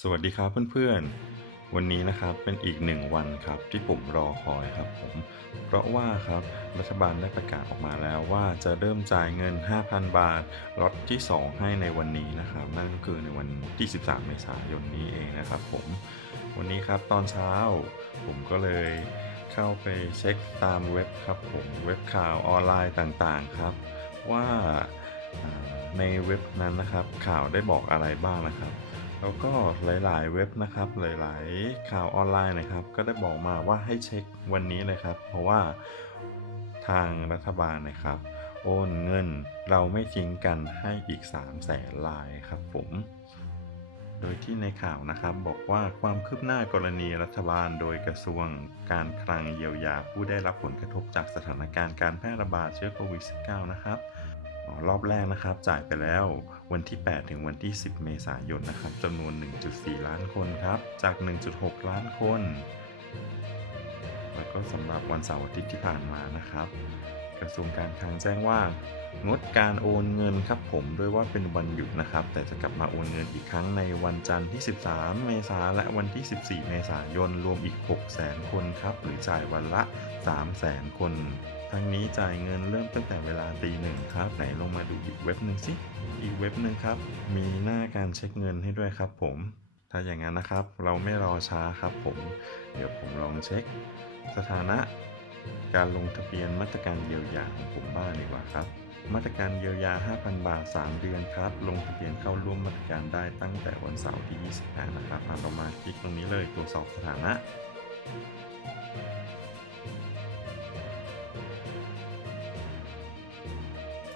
สวัสดีครับเพื่อนๆ วันนี้นะครับเป็นอีกหนึ่งวันครับที่ผมรอคอยครับผมเพราะว่าครับรัฐบาลได้ประกาศออกมาแล้วว่าจะเริ่มจ่ายเงิน 5,000 บาทล็อตที่ 2 ให้ในวันนี้นะครับ นั่นก็คือในวันที่ 13 เมษายนนี้เองนะครับผมวันนี้ครับตอนเช้า ผมก็เลยเข้าไปเช็คตามเว็บครับผมเว็บข่าวออนไลน์ต่างๆครับว่าอ่าในเว็บนั้นนะครับข่าวได้บอกอะไรบ้างนะครับ แล้วก็หลาย ๆ เว็บนะครับ หลาย ๆ ข่าวออนไลน์นะครับ ก็ได้บอกมาว่าให้เช็ควันนี้เลยครับ เพราะว่าทางรัฐบาลนะครับ โอนเงินเราไม่ทิ้งกันให้อีก 3 0 0แสนลายครับผม โดยที่ในข่าวนะครับบอกว่าความคืบหน้ากรณีรัฐบาลโดยกระทรวงการคลังเยียวยาผู้ได้รับผลกระทบจากสถานการณ์การแพร่ระบาดเชื้อโควิด -19 นะครับ อ๋อรอบแรกนะครับ จ่ายไปแล้ววันที่ 8 ถึงวันที่ 10 เมษายนนะครับจำนวน 1.4 ล้านคนครับ จาก 1.6 ล้านคน แล้วก็สำหรับวันเสาร์อาทิตย์ที่ผ่านมานะครับ กระทรวงการคลังแจ้งว่างดการโอนเงินครับผมด้วยว่าเป็นวันหยุดนะครับ แต่จะกลับมาโอนเงินอีกครั้งในวันจันทร์ที่ 13 เมษายนและวันที่ 14 เมษายนรวมอีก 600,000 คนครับ หรือจ่ายวันละ 300,000 คน ทั้งนี้จ่ายเงินเริ่มตั้งแต่เวลาตีหนึ่งครับ ไหนลงมาดูอีกเว็บหนึ่งสิ อีกเว็บหนึ่งครับ มีหน้าการเช็คเงินให้ด้วยครับผม ถ้าอย่างนั้นนะครับ เราไม่รอช้าครับผม เดี๋ยวผมลองเช็ค สถานะ การลงทะเบียนมาตรการเยียวยาของผมบ้างดีกว่าครับ มาตรการเยียวยา 5,000 บาท 3 เดือนครับ ลงทะเบียนเข้าร่วมมาตรการได้ตั้งแต่วันเสาร์ที่ 25 นะครับอะเรามาคลิกตรงนี้เลยตรวจสอบสถานะ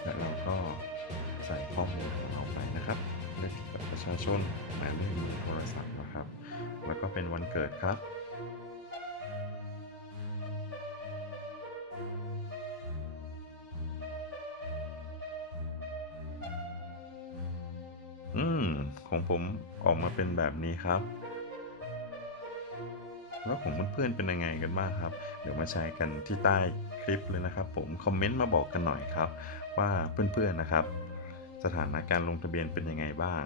และเราก็ใส่ข้อมูลของเราไปนะครับเลขบัตรประชาชนหมายเลขมือโทรศัพท์นะครับ แล้วก็เป็นวันเกิดครับอืม ของผมออกมาเป็นแบบนี้ครับ แล้วของเพื่อนๆเป็นยังไงกันบ้างครับ เดี๋ยวมาแชร์กันที่ใต้คลิปเลยนะครับ ผม คอมเมนต์มาบอกกันหน่อยครับ ว่าเพื่อนๆนะครับ สถานะการลงทะเบียนเป็นยังไงบ้าง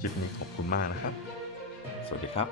คลิปนี้ขอบคุณมากนะครับ สวัสดีครับ